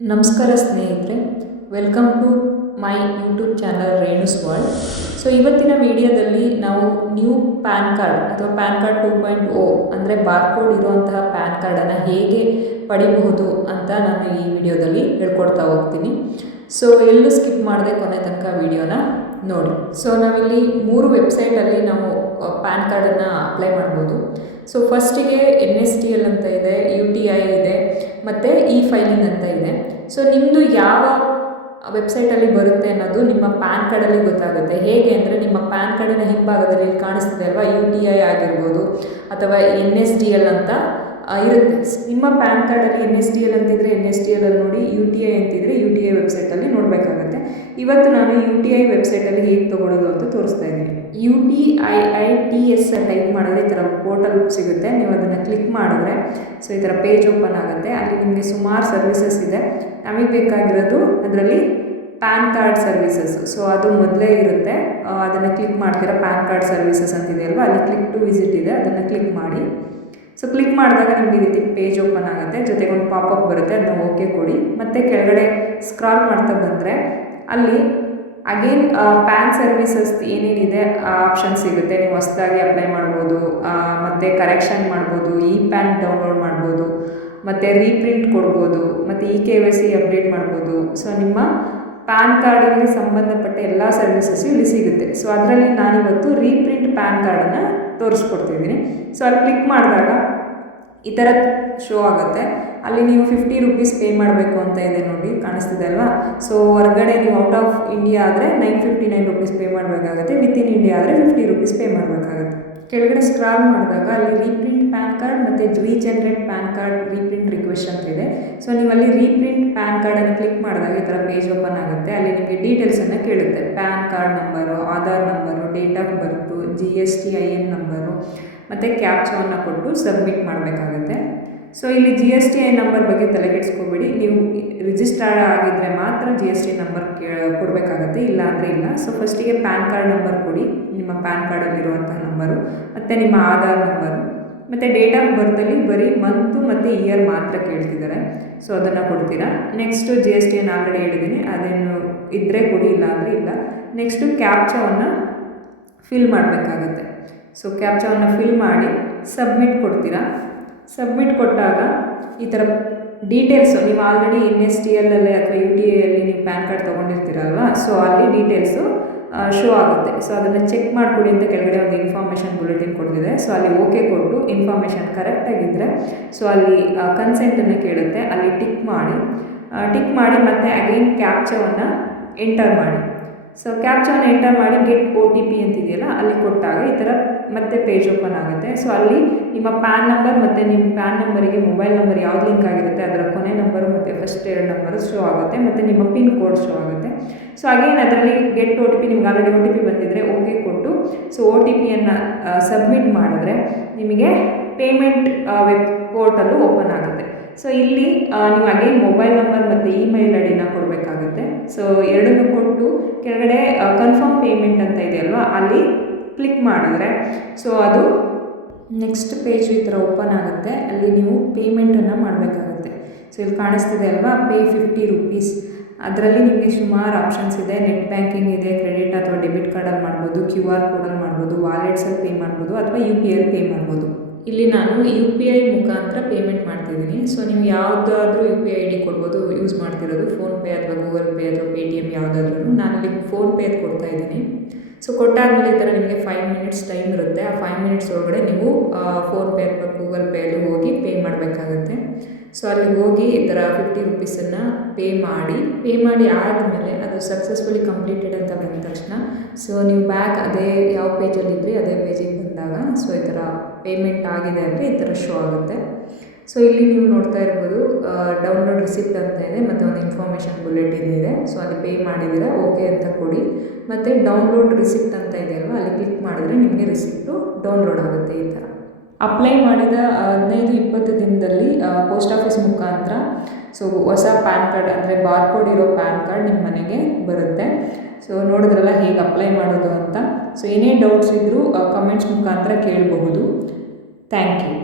ನಮಸ್ಕಾರ ಸ್ನೇಹಿತರೆ, welcome to my YouTube channel Renu's world. So ಇವತ್ತಿನ ವಿಡಿಯೋದಲ್ಲಿ ನಾವು ನ್ಯೂ ಪ್ಯಾನ್ ಕಾರ್ಡ್ ಅಥವಾ ಪ್ಯಾನ್ ಕಾರ್ಡ್ 2.0 ಅಂದರೆ ಬಾರ್ಕೋಡ್ ಇರುವಂತಹ ಪ್ಯಾನ್ ಕಾರ್ಡನ್ನು ಹೇಗೆ ಪಡಿಬಹುದು ಅಂತ ನಾನು ಈ ವಿಡಿಯೋದಲ್ಲಿ ಹೇಳ್ಕೊಡ್ತಾ ಹೋಗ್ತೀನಿ. ಸೊ ಎಲ್ಲೂ ಸ್ಕಿಪ್ ಮಾಡದೆ ಕೊನೆ ತನಕ ವಿಡಿಯೋನ ನೋಡಿ. ಸೊ ನಾವಿಲ್ಲಿ 3 ವೆಬ್ಸೈಟಲ್ಲಿ ನಾವು ಪ್ಯಾನ್ ಕಾರ್ಡನ್ನು ಅಪ್ಲೈ ಮಾಡ್ಬೋದು. ಸೊ ಫಸ್ಟಿಗೆ NSDL ಅಂತ ಇದೆ, UTI ಇದೆ, ಮತ್ತು ಫೈಲಿಂಗ್ ಅಂತ ಇದೆ. ಸೊ ನಿಮ್ಮದು ಯಾವ ವೆಬ್ಸೈಟಲ್ಲಿ ಬರುತ್ತೆ ಅನ್ನೋದು ನಿಮ್ಮ ಪ್ಯಾನ್ ಕಾರ್ಡಲ್ಲಿ ಗೊತ್ತಾಗುತ್ತೆ. ಹೇಗೆ ಅಂದರೆ ನಿಮ್ಮ ಪ್ಯಾನ್ ಕಾರ್ಡಿನ ಹಿಂಭಾಗದಲ್ಲಿ ಕಾಣಿಸ್ತಿದೆ ಅಲ್ವಾ, UTI ಆಗಿರ್ಬೋದು ಅಥವಾ NSDL ಅಂತ ಇರುತ್ತೆ. ನಿಮ್ಮ ಪ್ಯಾನ್ ಕಾರ್ಡಲ್ಲಿ NSDL ಅಂತಿದ್ರೆ NSDL ಅಲ್ಲಿ ನೋಡಿ, UTI ಅಂತಿದ್ರೆ UTI ವೆಬ್ಸೈಟಲ್ಲಿ ನೋಡಬೇಕಾಗುತ್ತೆ. ಇವತ್ತು ನಾನು UTI ವೆಬ್ಸೈಟಲ್ಲಿ ಹೇಗೆ ತೊಗೊಳೋದು ಅಂತ ತೋರಿಸ್ತಾ ಇದ್ದೀನಿ. UTIITS ಟೈಪ್ ಮಾಡಿದ್ರೆ ಈ ಥರ ಪೋರ್ಟಲ್ ಸಿಗುತ್ತೆ. ನೀವು ಅದನ್ನು ಕ್ಲಿಕ್ ಮಾಡಿದ್ರೆ ಸೊ ಈ ಥರ ಪೇಜ್ ಓಪನ್ ಆಗುತ್ತೆ. ಅಲ್ಲಿ ನಿಮಗೆ ಸುಮಾರು ಸರ್ವಿಸಸ್ ಇದೆ. ನಮಗೆ ಬೇಕಾಗಿರೋದು ಅದರಲ್ಲಿ ಪ್ಯಾನ್ ಕಾರ್ಡ್ ಸರ್ವಿಸಸ್. ಸೊ ಅದು ಮೊದಲೇ ಇರುತ್ತೆ, ಅದನ್ನು ಕ್ಲಿಕ್ ಮಾಡ್ತೀರಾ. ಪ್ಯಾನ್ ಕಾರ್ಡ್ ಸರ್ವಿಸಸ್ ಅಂತಿದೆ ಅಲ್ವಾ, ಅಲ್ಲಿ ಕ್ಲಿಕ್ ಟು ವಿಸಿಟ್ ಇದೆ, ಅದನ್ನು ಕ್ಲಿಕ್ ಮಾಡಿ. ಸೊ ಕ್ಲಿಕ್ ಮಾಡಿದಾಗ ನಿಮಗೆ ಈ ರೀತಿ ಪೇಜ್ ಓಪನ್ ಆಗುತ್ತೆ, ಜೊತೆಗೆ ಒಂದು ಪಾಪಪ್ ಬರುತ್ತೆ, ಅದನ್ನ ಓಕೆ ಕೊಡಿ. ಮತ್ತು ಕೆಳಗಡೆ ಸ್ಕ್ರಾಲ್ ಮಾಡ್ತಾ ಬಂದರೆ ಅಲ್ಲಿ ಅಗೇನ್ ಪ್ಯಾನ್ ಸರ್ವಿಸಸ್ ಏನೇನಿದೆ ಆ ಆಪ್ಷನ್ ಸಿಗುತ್ತೆ. ನೀವು ಹೊಸದಾಗಿ ಅಪ್ಲೈ ಮಾಡ್ಬೋದು, ಮತ್ತು ಕರೆಕ್ಷನ್ ಮಾಡ್ಬೋದು, ಪ್ಯಾನ್ ಡೌನ್ಲೋಡ್ ಮಾಡ್ಬೋದು, ಮತ್ತು ರೀಪ್ರಿಂಟ್ ಕೊಡ್ಬೋದು, ಮತ್ತು KYC ಅಪ್ಡೇಟ್ ಮಾಡ್ಬೋದು. ಸೊ ನಿಮ್ಮ ಪ್ಯಾನ್ ಕಾರ್ಡಿಗೆ ಸಂಬಂಧಪಟ್ಟ ಎಲ್ಲ ಸರ್ವಿಸಸ್ ಇಲ್ಲಿ ಸಿಗುತ್ತೆ. ಸೊ ಅದರಲ್ಲಿ ನಾನಿವತ್ತು ರೀಪ್ರಿಂಟ್ ಪ್ಯಾನ್ ಕಾರ್ಡನ್ನು ತೋರಿಸ್ಕೊಡ್ತಿದ್ದೀನಿ. ಸೊ ಅಲ್ಲಿ ಕ್ಲಿಕ್ ಮಾಡಿದಾಗ ಈ ಥರ ಶೋ ಆಗುತ್ತೆ. ಅಲ್ಲಿ ನೀವು 50 ರೂಪೀಸ್ ಪೇ ಮಾಡಬೇಕು ಅಂತ ಇದೆ ನೋಡಿ, ಕಾಣಿಸ್ತಿದೆ ಅಲ್ವಾ. ಸೊ ಹೊರಗಡೆ ನೀವು ಔಟ್ ಆಫ್ ಇಂಡಿಯಾ ಆದರೆ 959 ರೂಪೀಸ್ ಪೇ ಮಾಡಬೇಕಾಗುತ್ತೆ, ವಿತ್ ಇನ್ ಇಂಡಿಯಾ ಆದರೆ 50 ರೂಪೀಸ್ ಪೇ ಮಾಡಬೇಕಾಗುತ್ತೆ. ಕೆಳಗಡೆ ಸ್ಕ್ರಾಲ್ ಮಾಡಿದಾಗ ಅಲ್ಲಿ ರೀಪ್ರಿಂಟ್ ಪ್ಯಾನ್ ಕಾರ್ಡ್ ಮತ್ತು regenerate PAN card reprint request ಅಂತ ಇದೆ. ಸೊ ನೀವು ಅಲ್ಲಿ ರೀಪ್ರಿಂಟ್ ಪ್ಯಾನ್ ಕಾರ್ಡನ್ನು ಕ್ಲಿಕ್ ಮಾಡಿದಾಗ ಈ ಥರ ಪೇಜ್ ಓಪನ್ ಆಗುತ್ತೆ. ಅಲ್ಲಿ ನಿಮಗೆ ಡೀಟೇಲ್ಸನ್ನು ಕೇಳುತ್ತೆ. PAN card number, Aadhaar number, date of birth, GSTIN number ಮತ್ತು ಕ್ಯಾಪ್ಚಾವನ್ನು ಕೊಟ್ಟು ಸಬ್ಮಿಟ್ ಮಾಡಬೇಕಾಗುತ್ತೆ. ಸೊ ಇಲ್ಲಿ GSTI ನಂಬರ್ ಬಗ್ಗೆ ತಲೆ ಕೆಡಿಸ್ಕೋಬೇಡಿ. ನೀವು ರಿಜಿಸ್ಟರ್ ಆಗಿದ್ದರೆ ಮಾತ್ರ GSTI ನಂಬರ್ ಕೊಡಬೇಕಾಗತ್ತೆ, ಇಲ್ಲ ಅಂದರೆ ಇಲ್ಲ. ಸೊ ಫಸ್ಟಿಗೆ ಪ್ಯಾನ್ ಕಾರ್ಡ್ ನಂಬರ್ ಕೊಡಿ, ನಿಮ್ಮ ಪ್ಯಾನ್ ಕಾರ್ಡಲ್ಲಿರುವಂಥ ನಂಬರು, ಮತ್ತು ನಿಮ್ಮ ಆಧಾರ್ ನಂಬರು, ಮತ್ತು ಡೇಟ್ ಆಫ್ ಬರ್ತಲ್ಲಿ ಬರೀ ಮಂತು ಮತ್ತು ಇಯರ್ ಮಾತ್ರ ಕೇಳ್ತಿದ್ದಾರೆ. ಸೊ ಅದನ್ನು ಕೊಡ್ತೀರಾ. ನೆಕ್ಸ್ಟು GSTN ಆಲ್ರೆಡಿ ಹೇಳಿದ್ದೀನಿ, ಅದೇನು ಇದ್ದರೆ ಕೊಡಿ, ಇಲ್ಲ ಅಂದರೆ ಇಲ್ಲ. ನೆಕ್ಸ್ಟು ಕ್ಯಾಪ್ಚಾವನ್ನು ಫಿಲ್ ಮಾಡಬೇಕಾಗತ್ತೆ. ಸೊ ಕ್ಯಾಪ್ಚಾವನ್ನು ಫಿಲ್ ಮಾಡಿ ಸಬ್ಮಿಟ್ ಕೊಡ್ತೀರಾ. ಸಬ್ಮಿಟ್ ಕೊಟ್ಟಾಗ ಈ ಥರ ಡೀಟೇಲ್ಸು, ನೀವು ಆಲ್ರೆಡಿ NSDL ಅಲ್ಲೇ ಅಥವಾ UTIಯಲ್ಲಿ ನೀವು ಪ್ಯಾನ್ ಕಾರ್ಡ್ ತೊಗೊಂಡಿರ್ತೀರಲ್ವ, ಸೊ ಅಲ್ಲಿ ಡೀಟೇಲ್ಸು ಶೋ ಆಗುತ್ತೆ. ಸೊ ಅದನ್ನು ಚೆಕ್ ಮಾಡಿಕೊಡಿ ಅಂತ ಕೆಳಗಡೆ ಒಂದು ಇನ್ಫಾರ್ಮೇಷನ್ ಬುಲೆಟಿನ್ ಕೊಡ್ತಿದೆ. ಸೊ ಅಲ್ಲಿ ಓಕೆ ಕೊಟ್ಟು ಇನ್ಫಾರ್ಮೇಷನ್ ಕರೆಕ್ಟಾಗಿದ್ದರೆ ಸೊ ಅಲ್ಲಿ ಕನ್ಸೆಂಟನ್ನು ಕೇಳುತ್ತೆ, ಅಲ್ಲಿ ಟಿಕ್ ಮಾಡಿ ಮತ್ತು ಅಗೈನ್ ಕ್ಯಾಪ್ಚಾವನ್ನು ಎಂಟರ್ ಮಾಡಿ. ಸೊ ಕ್ಯಾಪ್ಚಾವನ್ನು ಎಂಟರ್ ಮಾಡಿ ಗೆಟ್ OTP ಅಂತಿದೆಯಲ್ಲ ಅಲ್ಲಿ ಕೊಟ್ಟಾಗ ಈ ಥರ ಮತ್ತೆ ಪೇಜ್ ಓಪನ್ ಆಗುತ್ತೆ. ಸೊ ಅಲ್ಲಿ ನಿಮ್ಮ ಪ್ಯಾನ್ ನಂಬರ್ ಮತ್ತು ನಿಮ್ಮ ಪ್ಯಾನ್ ನಂಬರಿಗೆ ಮೊಬೈಲ್ ನಂಬರ್ ಯಾವ್ದು ಲಿಂಕ್ ಆಗಿರುತ್ತೆ ಅದರ ಕೊನೆ ನಂಬರು ಮತ್ತು ಫಸ್ಟ್ 2 ನಂಬರು ಶೋ ಆಗುತ್ತೆ, ಮತ್ತು ನಿಮ್ಮ ಪಿನ್ ಕೋಡ್ ಶೋ ಆಗುತ್ತೆ. ಸೊ ಅಗೇನ್ ಅದರಲ್ಲಿ ಗೆಟ್ OTP, ನಿಮ್ಗೆ ಆಲ್ರೆಡಿ OTP ಬಂದಿದ್ದರೆ ಓಕೆ ಕೊಟ್ಟು ಸೊ OTPಯನ್ನು ಸಬ್ಮಿಟ್ ಮಾಡಿದ್ರೆ ನಿಮಗೆ ಪೇಮೆಂಟ್ ವೆಬ್ ಪೋರ್ಟಲ್ಲು ಓಪನ್ ಆಗುತ್ತೆ. ಸೊ ಇಲ್ಲಿ ನೀವು ಅಗೇನ್ ಮೊಬೈಲ್ ನಂಬರ್ ಮತ್ತು ಇಮೇಲ್ ID ಕೊಡಬೇಕಾಗುತ್ತೆ. ಸೊ ಎರಡನ್ನೂ ಕೊಟ್ಟು ಕೆಳಗಡೆ ಕನ್ಫರ್ಮ್ ಪೇಮೆಂಟ್ ಅಂತ ಇದೆಯಲ್ವಾ, ಅಲ್ಲಿ ಕ್ಲಿಕ್ ಮಾಡಿದ್ರೆ ಸೊ ಅದು ನೆಕ್ಸ್ಟ್ ಪೇಜ್ ಈ ಥರ ಓಪನ್ ಆಗುತ್ತೆ. ಅಲ್ಲಿ ನೀವು ಪೇಮೆಂಟನ್ನು ಮಾಡಬೇಕಾಗುತ್ತೆ. ಸೊ ಇಲ್ಲಿ ಕಾಣಿಸ್ತಿದೆ ಅಲ್ವಾ, ಪೇ 50 ರೂಪೀಸ್. ಅದರಲ್ಲಿ ನಿಮಗೆ ಸುಮಾರು ಆಪ್ಷನ್ಸ್ ಇದೆ. ನೆಟ್ ಬ್ಯಾಂಕಿಂಗ್ ಇದೆ, ಕ್ರೆಡಿಟ್ ಅಥವಾ ಡೆಬಿಟ್ ಕಾರ್ಡಲ್ಲಿ ಮಾಡ್ಬೋದು, QR ಕೋಡಲ್ಲಿ ಮಾಡ್ಬೋದು, ವಾಲೆಟ್ಸಲ್ಲಿ ಪೇ ಮಾಡ್ಬೋದು, ಅಥವಾ UPI ಪೇ ಮಾಡ್ಬೋದು. ಇಲ್ಲಿ ನಾನು UPI ಮುಖಾಂತರ ಪೇಮೆಂಟ್ ಮಾಡ್ತಿದ್ದೀನಿ. ಸೊ ನೀವು ಯಾವುದಾದ್ರೂ UPI ID ಕೊಡ್ಬೋದು, ಯೂಸ್ ಮಾಡ್ತಿರೋದು ಫೋನ್ಪೇ ಅಥವಾ ಗೂಗಲ್ ಪೇ ಅಥವಾ Paytm ಯಾವುದಾದ್ರೂ. ನಾನಿಲ್ಲಿ ಫೋನ್ಪೇ ಕೊಡ್ತಾ ಇದ್ದೀನಿ. ಸೊ ಕೊಟ್ಟಾದಮೇಲೆ ಈ ಥರ ನಿಮಗೆ 5 ಮಿನಿಟ್ಸ್ ಟೈಮ್ ಇರುತ್ತೆ. ಆ 5 ಮಿನಿಟ್ಸ್ ಒಳಗಡೆ ನೀವು ಫೋನ್ಪೇ ಅಥವಾ ಗೂಗಲ್ ಪೇಯಲ್ಲಿ ಹೋಗಿ ಪೇ ಮಾಡಬೇಕಾಗತ್ತೆ. ಸೊ ಅಲ್ಲಿ ಹೋಗಿ ಈ ಥರ 50 ರೂಪೀಸನ್ನು ಪೇ ಮಾಡಿ ಆದಮೇಲೆ ಅದು ಸಕ್ಸಸ್ಫುಲಿ ಕಂಪ್ಲೀಟೆಡ್ ಅಂತ ಬಂದ ತಕ್ಷಣ ಸೊ ನೀವು ಬ್ಯಾಕ್ ಅದೇ ಯಾವ ಪೇಜಲ್ಲಿದ್ರಿ ಅದೇ ಪೇಜಿಗೆ ಬಂದಾಗ ಸೊ ಈ ಥರ ಪೇಮೆಂಟ್ ಆಗಿದೆ ಅಂದರೆ ಈ ಥರ ಶೋ ಆಗುತ್ತೆ. ಸೊ ಇಲ್ಲಿ ನೀವು ನೋಡ್ತಾ ಇರ್ಬೋದು ಡೌನ್ಲೋಡ್ ರಿಸಿಪ್ಟ್ ಅಂತ ಇದೆ, ಮತ್ತು ಒಂದು ಇನ್ಫಾರ್ಮೇಷನ್ ಬುಲೆಟಿನ್ ಇದೆ. ಸೊ ಅಲ್ಲಿ ಪೇ ಮಾಡಿದರೆ ಓಕೆ ಅಂತ ಕೊಡಿ, ಮತ್ತು ಡೌನ್ಲೋಡ್ ರಿಸಿಪ್ಟ್ ಅಂತ ಇದೆ ಅಲ್ವಾ, ಅಲ್ಲಿ ಕ್ಲಿಕ್ ಮಾಡಿದ್ರೆ ನಿಮಗೆ ರಿಸಿಪ್ಟು ಡೌನ್ಲೋಡ್ ಆಗುತ್ತೆ. ಈ ಥರ ಅಪ್ಲೈ ಮಾಡಿದ 15-20 ದಿನದಲ್ಲಿ ಪೋಸ್ಟ್ ಆಫೀಸ್ ಮುಖಾಂತರ ಸೊ ಹೊಸ ಪ್ಯಾನ್ ಕಾರ್ಡ್ ಅಂದರೆ ಬಾರ್ಕೋಡ್ ಇರೋ ಪ್ಯಾನ್ ಕಾರ್ಡ್ ನಿಮ್ಮ ಮನೆಗೆ ಬರುತ್ತೆ. ಸೊ ನೋಡಿದ್ರಲ್ಲ ಹೇಗೆ ಅಪ್ಲೈ ಮಾಡೋದು ಅಂತ. ಸೊ ಏನೇ ಡೌಟ್ಸ್ ಇದ್ದರೂ ಕಮೆಂಟ್ಸ್ ಮುಖಾಂತರ ಕೇಳಬಹುದು. Thank you.